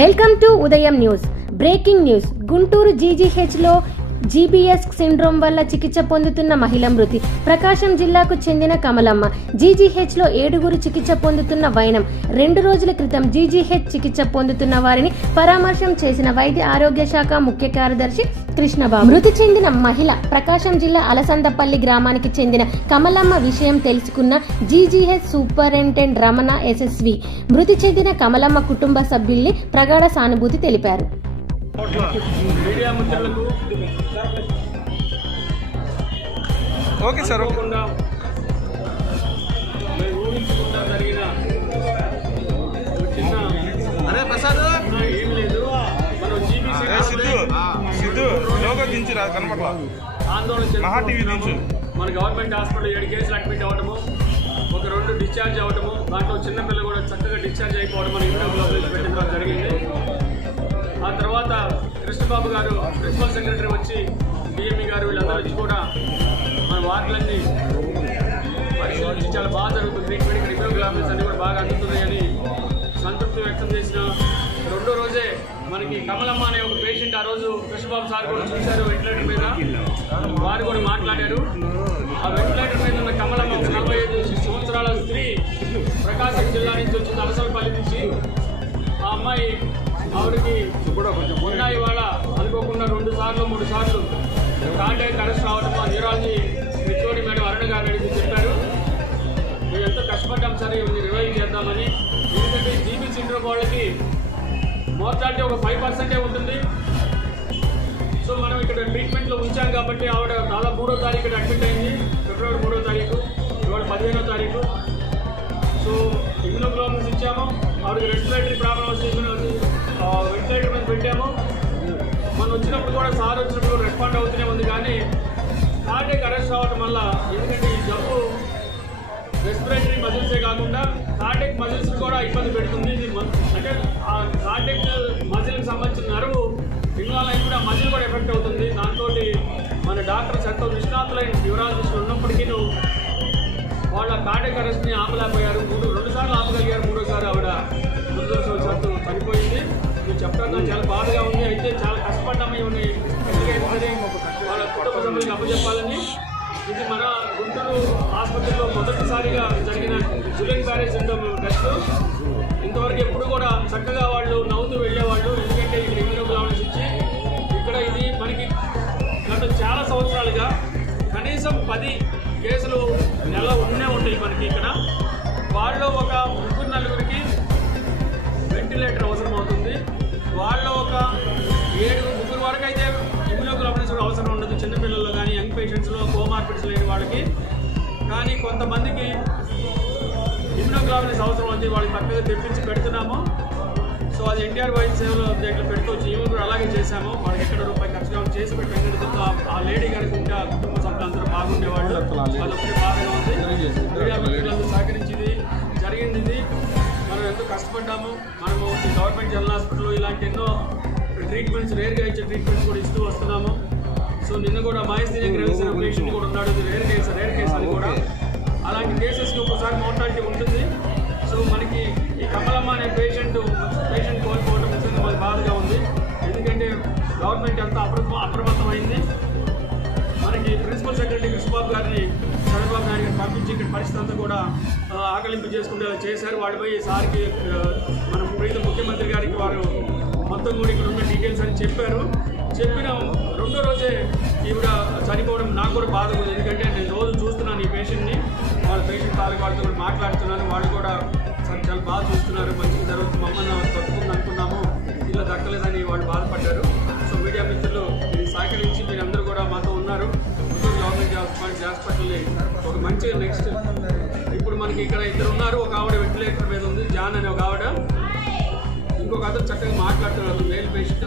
Welcome to ఉదయం news. Breaking news. Guntur GGH లో GBs syndrome వల్ల చికిత్స పొందుతున్న మహిళ మృతి. ప్రకాశం జిల్లాకు చెందిన కమలమ్మ. జీజీహెచ్ లో 7 చికిత్స పొందుతున్న వైనం. 2 రోజుల క్రితం జీజీహెచ్ చికిత్స పొందుతున్న వారిని పరామర్శం చేసిన వైద్య ఆరోగ్య శాఖ ముఖ్య కార్యదర్శి కృష్ణబాబు. మృతి చెందిన మహిళ ప్రకాశం జిల్లా అలసందపల్లి గ్రామానికి చెందిన కమలమ్మ విషయం తెలుసుకున్న జీజీహెచ్ సూపరింటెండెంట్ రమణ ఎస్ఎస్వి మృతి చెందిన కమలమ్మ కుటుంబ సభ్యుల్ని ప్రగాఢ సానుభూతి తెలిపారు. మీడియా మిత్రులకు ఓకే సార్ ఊహించకుండా జరిగిన చిన్న ఏమి లేదు. మనం సిద్ధు లోగో దించి కనపడలా ఆందోళన మన గవర్నమెంట్ హాస్పిటల్ 7 కేసులు అడ్మిట్ అవ్వడము, ఒక 2 డిశ్చార్జ్ అవ్వడము, దాంట్లో చిన్నపిల్లలు కూడా చక్కగా డిశ్చార్జ్ అయిపోవడం మన ఇంట్లో పెట్టడం జరిగింది. ఆ తర్వాత కృష్ణబాబు గారు ప్రిన్సిపల్ సెక్రటరీ వచ్చి డిఎంఈ గారు వీళ్ళందరూ వచ్చి కూడా మన వార్డులన్నీ పరిశీలించి చాలా బాగా జరుగుతుంది ట్రీట్మెంట్, ఇక్కడ ఇమ్యూనోగ్లోబులిన్స్ అన్ని కూడా బాగా అందుతున్నాయని సంతృప్తి వ్యక్తం చేసిన 2వ రోజే మనకి కమలమ్మ అనే ఒక పేషెంట్ ఆ రోజు కృష్ణబాబు సార్ కూడా చూశారు వెంటిలేటర్ మీద, వారు కూడా మాట్లాడారు. ఆ వెంటిలేటర్ మీద ఉన్న కమలమ్మ ఒక 45 సంవత్సరాల స్త్రీ, ప్రకాశం జిల్లా నుంచి వచ్చింది, అలసలపల్లి నుంచి. ఆ అమ్మాయి ఆవిడకి మొన్న ఇవాళ అనుకోకుండా 2 సార్లు 3 సార్లు కార్డియాక్ అరెస్ట్ రావడం న్యూరాలజీ హెచ్ఓడి మేడం అరుణ గారు అడిగి చెప్పారు. మేము ఎంతో కష్టపడ్డాం సరే ఇవన్నీ రివైవ్ చేద్దామని. ఎందుకంటే జీబీ సిండ్రోమ్ వాళ్ళకి మోర్టాలిటీ ఒక 5% ఉంటుంది. సో మనం ఇక్కడ ట్రీట్మెంట్లో ఉంచాం కాబట్టి ఆవిడ చాలా 3వ తారీఖు అడ్మిట్ అయింది, ఫిబ్రవరి 3వ తారీఖు, ఇవాళ 15వ తారీఖు. సో ఇమ్యూనోగ్లోబులిన్స్ ఇచ్చాము, ఆవిడకి రెస్పిరేటరీ ప్రాబ్లమ్స్ వెంటిలేటర్ మీద పెట్టాము. మనం వచ్చినప్పుడు కూడా సార్ వచ్చినప్పుడు రెస్పాండ్ అవుతూనే ఉంది, కానీ కార్డియాక్ అరెస్ట్ అవ్వడం వల్ల, ఎందుకంటే ఈ జబ్బు రెస్పిరేటరీ మజిల్సే కాకుండా కార్డియాక్ మజిల్స్ కూడా ఇబ్బంది పెడుతుంది. అంటే ఆ కార్డియాక్ మజిల్కి సంబంధించిన నరువు ఇన్వాల్వ్ అయి కూడా మజిల్ కూడా ఎఫెక్ట్ అవుతుంది. దాంతో మన డాక్టర్స్ ఎంతో నిష్ణాతులైన న్యూరాలజిస్టులు ఉన్నప్పటికీ వాళ్ళ కార్డియాక్ అరెస్ట్ని ఆపలేకపోయారు. 2 సార్లు ఆపగలిగారు, 3వసారి ఆవిడ దురదృష్టవశాత్తు చనిపోయింది. మీరు చెప్పడం నాకు చాలా బాధగా ఉంది. అయితే చాలా కష్టపడ్డాము ఇవన్నీ ఎందుకైనా సరే వాళ్ళ కుటుంబ సభ్యులకి అప్పచెప్పాలని. ఇది మన గుంటూరు ఆసుపత్రిలో మొదటిసారిగా జరిగిన జులెన్ బ్యారేజ్ సిండ్రోమ్ టెస్ట్. ఇంతవరకు ఎప్పుడు కూడా చక్కగా వాళ్ళు నవ్వుతూ వెళ్ళేవాళ్ళు, ఎందుకంటే ఇక్కడ ఇమ్యూనోగ్లోబులిన్స్ ఇచ్చి ఇక్కడ ఇది మనకి గత చాలా సంవత్సరాలుగా కనీసం 10 కేసులు నెల ఉంటాయి మనకి ఇక్కడ. వాళ్ళు ఒక 3-4 వెంటిలేటర్ అవసరం అవుతుంది. వాళ్ళు ఒక 7 వరకు అయితే ఇమ్యూనోగ్లోబులిన్స్ అవసరం ఉండదు, చిన్నపిల్లల్లో కానీ యంగ్ పేషెంట్స్లో కోమార్బిడ్స్ లేని వాళ్ళకి. కానీ కొంతమందికి ఇమ్యూనోగ్లోబులిన్స్ అవసరం అవుతుంది, వాళ్ళకి తప్పగా తెప్పించి పెడుతున్నాము. సో అది ఎన్టీఆర్ వైద్య సేవలో దగ్గర పెట్టుకోవచ్చు. ఈమె కూడా అలాగే చేశాము, వాళ్ళకి ఎక్కడ రూపాయి ఖర్చుగా చేసి పెట్టిన ఆ లేడీ గారికి ఉంటే ఆ కుటుంబ సభ్యులందరూ బాగుండేవాళ్ళు. అదొకటి బాధగా ఉంది. మీడియా మిత్రులందరూ సహకరించింది జరిగింది. ఇది మనం ఎంతో కష్టపడ్డాము. మనము ఈ గవర్నమెంట్ జనరల్ హాస్పిటల్లో ఇలాంటి ఎన్నో ట్రీట్మెంట్స్, రేర్గా ఇచ్చే ట్రీట్మెంట్స్ కూడా ఇస్తూ వస్తున్నాము. సో నిన్న కూడా మాయస్థితికి పేషెంట్ కూడా ఉన్నాడు, రేర్ కేసు అది కూడా. అలాంటి కేసెస్కి ఒకసారి మోర్టాలిటీ ఉంటుంది. సో మనకి ఈ కమలమ్మ అనే పేషెంట్ కోల్పోవడం నిజంగా మనకి బాధగా ఉంది. ఎందుకంటే గవర్నమెంట్ అంతా అప్రమత్తమైంది. మనకి ప్రిన్సిపల్ సెక్రటరీ కృష్ణబాబు గారిని చంద్రబాబు నాయుడు గారిని పంపించి ఇక్కడ పరిస్థితి అంతా కూడా ఆకలింపు చేసుకుంటే చేశారు. వాడు పోయి సార్కి మన ప్రీతం ముఖ్యమంత్రి గారికి వారు మొత్తం కూడా ఇక్కడ ఉన్న డీటెయిల్స్ అని చెప్పారు. చెప్పిన 2వ రోజే ఈవిడ చనిపోవడం నాకు కూడా బాధ ఉంది. ఎందుకంటే నేను రోజు చూస్తున్నాను ఈ పేషెంట్ని, వాళ్ళ పేషెంట్ తాలూకు వాళ్ళతో కూడా మాట్లాడుతున్నాను. వాళ్ళు కూడా చాలా బాగా చూస్తున్నారు, మంచిగా జరుగుతుంది, మమ్మల్ని తప్పుకుంది అనుకున్నాము, ఇలా దక్కలేదని వాళ్ళు బాధపడ్డారు. సో మీడియా మిత్రులు సహకరించి మీరు అందరూ కూడా మాతో ఉన్నారు. గుంటూరు గవర్నమెంట్ హాస్పిటల్ని ఒక మంచిగా నెక్స్ట్ ఇప్పుడు మనకి ఇక్కడ 2 ఉన్నారు. ఒక ఆవిడ వెంటిలేటర్ మీద ఉంది, జాన్ అనే ఒక ఆవిడ, ఇంకొక అతను చక్కగా మాట్లాడుతున్నారు, మేల్ పేషెంట్.